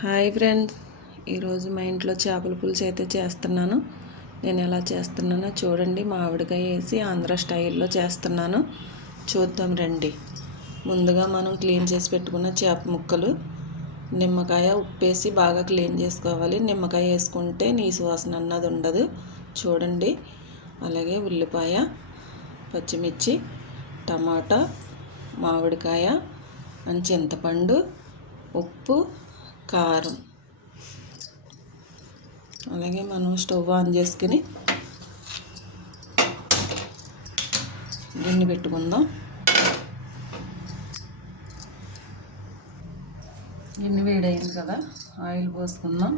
Hi friends, ఈరోజు మా ఇంట్లో చేపల పులుసు అయితే చేస్తున్నాను. నేను ఎలా చేస్తున్నానో చూడండి. మామిడికాయ వేసి ఆంధ్ర స్టైల్లో చేస్తున్నాను. చూద్దాం రండి. ముందుగా మనం క్లీన్ చేసి పెట్టుకున్న చేప ముక్కలు, నిమ్మకాయ ఉప్పేసి బాగా క్లీన్ చేసుకోవాలి. నిమ్మకాయ వేసుకుంటే నీసు వాసన అన్నది ఉండదు. చూడండి. అలాగే ఉల్లిపాయ, పచ్చిమిర్చి, టమాటా, మామిడికాయ అండ్ చింతపండు, ఉప్పు, కారం. అలాగే మనం స్టవ్ ఆన్ చేసుకుని గిన్నె పెట్టుకుందాం. గిన్నె వేడైంది కదా, ఆయిల్ పోసుకుందాం.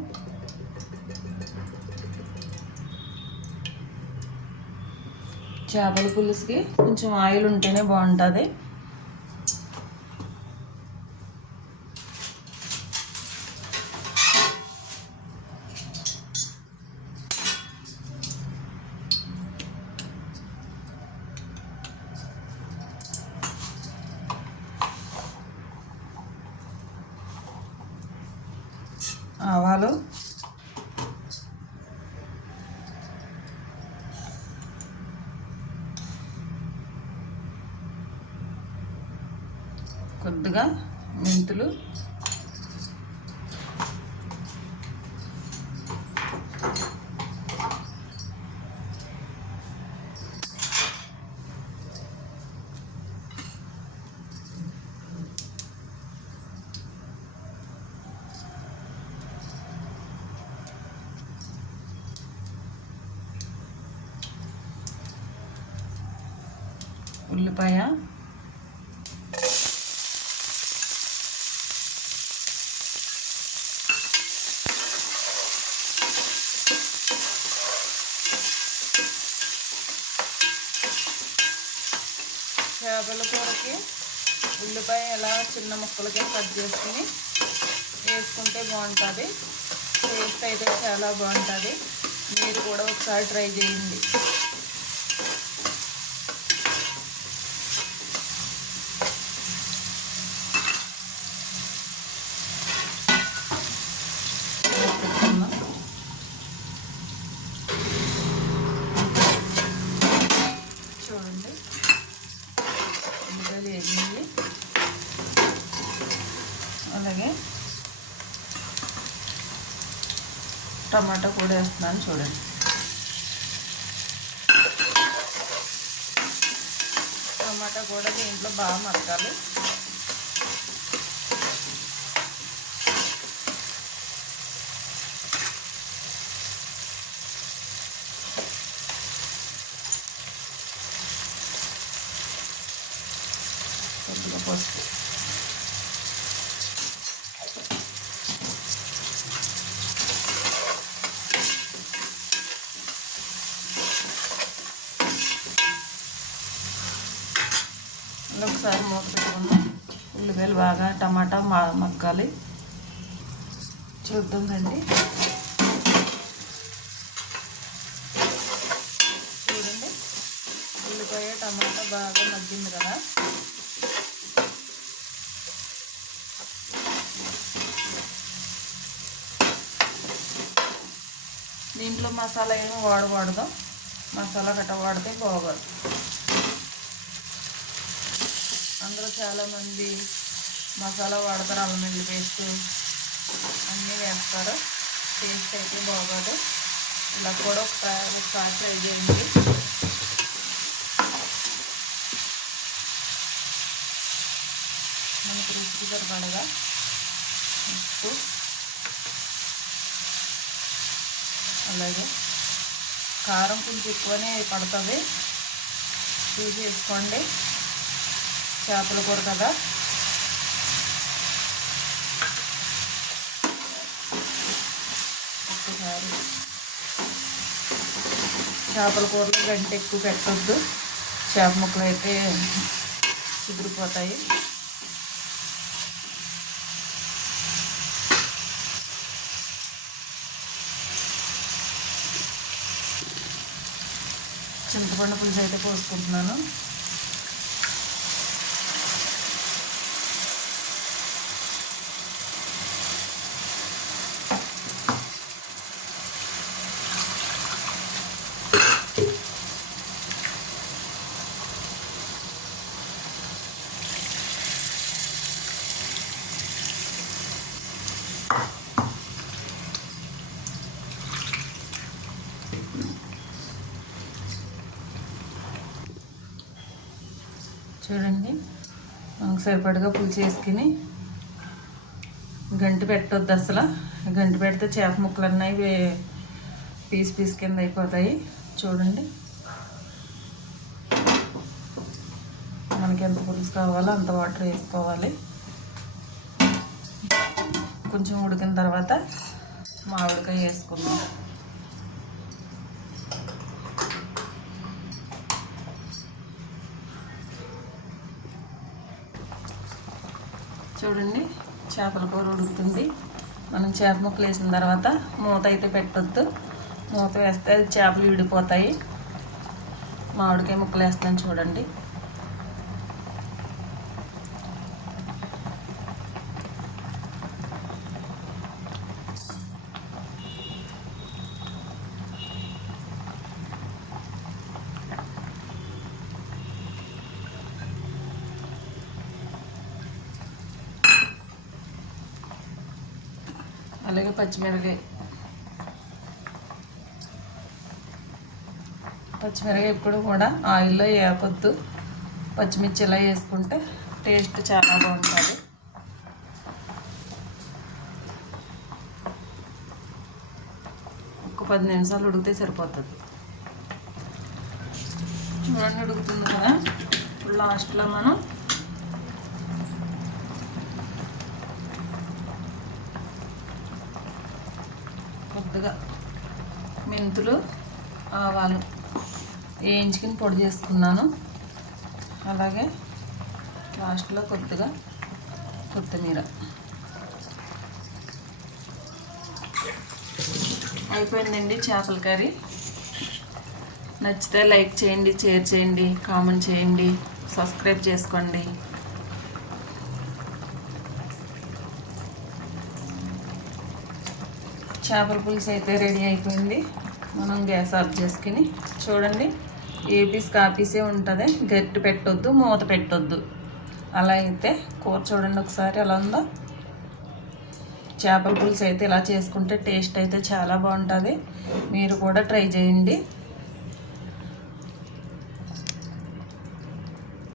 చేపల పులుసుకి కొంచెం ఆయిల్ ఉంటేనే బాగుంటుంది. ఆవాలు, కొద్దిగా మెంతులు, ఉల్లిపాయ, చేపల కూరకి ఉల్లిపాయ ఎలా చిన్న ముక్కలకి కట్ చేసుకుని వేసుకుంటే బాగుంటుంది. టేస్ట్ అయితే చాలా బాగుంటుంది. మీరు కూడా ఒకసారి ట్రై చేయండి. చూడండి, ఉల్లిపాయలు వేగింది. అలాగే టమాటా కూడా వేస్తున్నాను. చూడండి, టమాటా కూడా దీంట్లో బాగా మగ్గాలి. కొద్దిగా పసుపు, ఒకసారి మూత పెట్టుకుందాం. ఉల్లిపాయలు బాగా టమాటా మగ్గాలి. చూద్దాం రండి. చూడండి, ఉల్లిపాయ టమాటా బాగా మగ్గింది కదా. దీంట్లో మసాలా ఏమి వాడకూడదు. మసాలా గట్ట వాడితే బాగోదు. అందులో చాలామంది మసాలా వాడతారు, అల్లం వెల్లుల్లి పేస్ట్ అన్నీ వేస్తారు. టేస్ట్ అయితే బాగోదు. ఇలా కూడా ఒకసారి ట్రై చేయండి. మనకు రుచికి సరిపడగా ఉప్పు, అలాగే కారం కొంచెం ఎక్కువనే పడుతుంది, చూసి వేసుకోండి. చేపల కూర కదా. ఒక్కసారి చేపల కూరలో గంట ఎక్కువ పెట్టొద్దు. చేప ముక్కలు అయితే చిగురిపోతాయి. చింతపండు పులుసు అయితే పోసుకుంటున్నాను. చూడండి, మనకు సరిపడగా పులుసు వేసుకుని గంటి పెట్టొద్దు అసలు. గంటి పెడితే చేప ముక్కలు అన్నీ పీస్ పీస్ కింద అయిపోతాయి. చూడండి, మనకి ఎంత పులుసు కావాలో అంత వాటర్ వేసుకోవాలి. కొంచెం ఉడికిన తర్వాత మామిడికాయ వేసుకుందాం. చూడండి, చేపల కూర ఉడుకుతుంది. మనం చేప ముక్కలు వేసిన తర్వాత మూత అయితే పెట్టొద్దు. మూత వేస్తే చేపలు విడిపోతాయి. మామిడికాయ ముక్కలు వేస్తాను చూడండి. అలాగే పచ్చిమిరకాయ ఎప్పుడు కూడా ఆయిల్లో వేపొద్దు. పచ్చిమిర్చి ఇలా వేసుకుంటే టేస్ట్ చాలా బాగుంటుంది. ఒక 10 నిమిషాలు ఉడికితే సరిపోతుంది. చూడండి, ఉడుకుతుంది కదా. ఇప్పుడు లాస్ట్లో మనం కొద్దిగా మెంతులు, ఆవాలు వేయించుకుని పొడి చేసుకున్నాను. అలాగే లాస్ట్లో కొద్దిగా కొత్తిమీర. అయిపోయిందండి చేపల కర్రీ. నచ్చితే లైక్ చేయండి, షేర్ చేయండి, కామెంట్ చేయండి, సబ్స్క్రైబ్ చేసుకోండి. చేపల పులుసు అయితే రెడీ అయిపోయింది. మనం గ్యాస్ ఆఫ్ చేసుకుని చూడండి, ఏ పీస్ కాపీసే ఉంటుంది. గట్టి పెట్టొద్దు, మూత పెట్టొద్దు. అలా అయితే కూర చూడండి ఒకసారి ఎలా ఉందో. చేపల పులుసు అయితే ఇలా చేసుకుంటే టేస్ట్ అయితే చాలా బాగుంటుంది. మీరు కూడా ట్రై చేయండి.